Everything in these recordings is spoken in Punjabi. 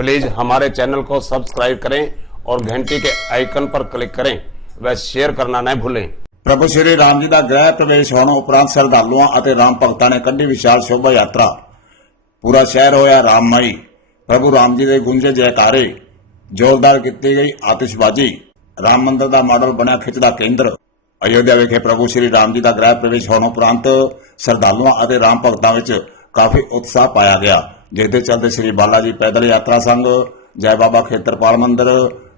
प्लीज हमारे चैनल को सब्सक्राइब करें और घंटी के आइकन पर क्लिक करें व शेयर करना न भूलें ਪ੍ਰਭੂ ਸ਼੍ਰੀ ਰਾਮ ਜੀ ਦਾ ਗ੍ਰਹਿ ਪ੍ਰਵੇਸ਼ ਹੋਣ ਉਪਰੰਤ ਸ਼ਰਧਾਲੂਆਂ ਅਤੇ ਰਾਮ ਭਗਤਾਂ ਨੇ ਕੱਢੀ ਵਿਸ਼ਾਲ ਸ਼ੋਭਾ ਯਾਤਰਾ ਪੂਰਾ ਸ਼ਹਿਰ ਹੋਇਆ ਰਾਮਮਈ ਪ੍ਰਭੂ ਰਾਮ ਜੀ ਦੇ ਗੂੰਜੇ ਜੈਕਾਰੇ ਜ਼ੋਰਦਾਰ ਕੀਤੀ ਗਈ ਆਤਿਸ਼ਬਾਜ਼ੀ ਰਾਮ ਮੰਦਿਰ ਦਾ ਮਾਡਲ ਬਣਿਆ ਖਿੱਚ ਦਾ ਕੇਂਦਰ ਅਯੋਧਿਆ ਵਿਖੇ ਪ੍ਰਭੂ ਸ਼੍ਰੀ ਰਾਮ ਜੀ ਦਾ ਗ੍ਰਹਿ ਪ੍ਰਵੇਸ਼ ਹੋਣ ਉਪਰੰਤ ਸ਼ਰਧਾਲੂਆਂ ਅਤੇ ਰਾਮ ਭਗਤਾਂ ਵਿੱਚ ਕਾਫੀ ਉਤਸ਼ਾਹ ਪਾਇਆ ਗਿਆ ਜਿਸ ਦੇ ਚਲਦੇ ਸ਼੍ਰੀ ਬਾਲਾ ਜੀ ਪੈਦਲ ਯਾਤਰਾ ਸੰਘ ਜੈ ਬਾਬਾ ਖੇਤਰਪਾਲ ਮੰਦਿਰ,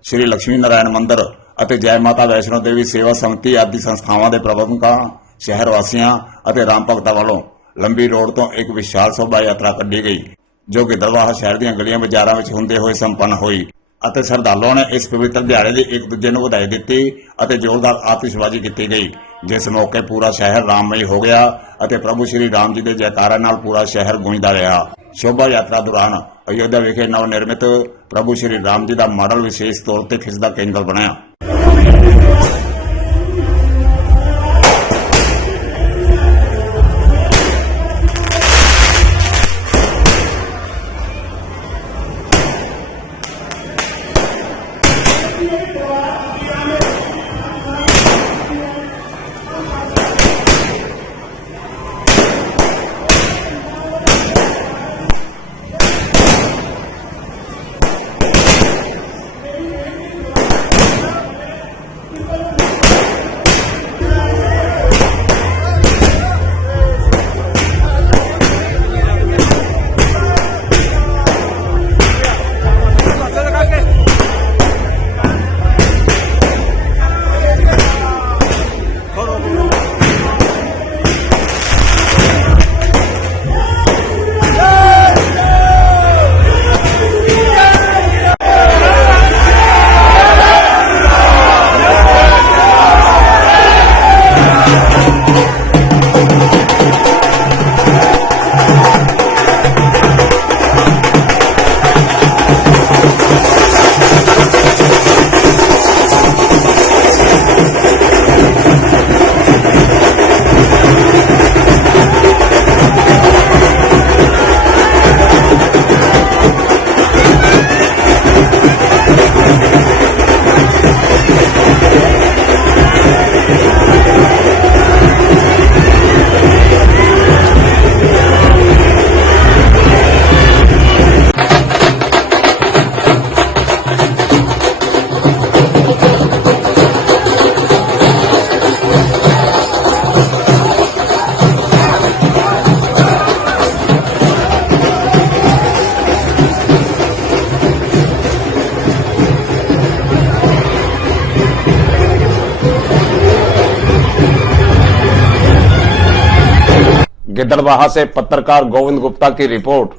ਸ਼੍ਰੀ ਲక్ష్ਮੀ ਨਾਰਾਇਣ ਮੰਦਿਰ ਅਤੇ ਜੈ ਮਾਤਾ ਵੈਸ਼ਨੋ ਦੇਵੀ ਸੇਵਾ ਸੰਮਤੀ ਆਦਿ ਸੰਸਥਾਵਾਂ ਦੇ ਪ੍ਰਬੰਧਕਾਂ ਸ਼ਹਿਰ ਵਾਸੀਆਂ ਅਤੇ ਰਾਮ ਭਗਤਾਂ ਵੱਲੋਂ ਲੰਬੀ ਰੋਡ ਤੋਂ ਇੱਕ ਵਿਸ਼ਾਲ ਸ਼ੋਭਾ ਯਾਤਰਾ ਕੱਢੀ ਗਈ, ਜੋ ਕਿ ਦਰਵਾਹਾ ਸ਼ਹਿਰ ਦੀਆਂ ਗਲੀਆਂ ਬਾਜ਼ਾਰਾਂ ਵਿੱਚ ਹੁੰਦੇ ਹੋਏ ਸੰਪੰਨ ਹੋਈ ਅਤੇ ਸ਼ਰਧਾਲੂਆਂ ਨੇ ਇਸ ਪਵਿੱਤਰ ਦਿਹਾੜੇ ਦੀ ਇੱਕ ਦੂਜੇ ਨੂੰ ਵਧਾਈ ਦਿੱਤੀ ਅਤੇ ਜ਼ੋਰਦਾਰ ਆਤਿਸ਼ਬਾਜ਼ੀ ਕੀਤੀ ਗਈ, ਜਿਸ ਮੌਕੇ ਪੂਰਾ ਸ਼ਹਿਰ ਰਾਮਮਈ ਹੋ ਗਿਆ ਅਤੇ ਪ੍ਰਭੂ ਸ਼੍ਰੀ ਰਾਮ ਜੀ ਦੇ ਜੈਕਾਰਾਂ ਨਾਲ ਪੂਰਾ ਸ਼ਹਿਰ ਗੂੰਜਦਾ ਰਿਹਾ। ਸ਼ੋਭਾ ਯਾਤਰਾ ਦੌਰਾਨ ਅਯੋਧਿਆ ਵਿਖੇ ਨਵ ਨਿਰਮਿਤ ਪ੍ਰਭੂ ਸ਼੍ਰੀ ਰਾਮ ਜੀ ਦਾ ਮਾਡਲ ਵਿਸ਼ੇਸ਼ ਤੌਰ ਤੇ ਖਿੱਚਦਾ ਕੇਂਦਰ ਬਣਿਆ। गिद्धड़वाहा से पत्रकार गोविंद गुप्ता की रिपोर्ट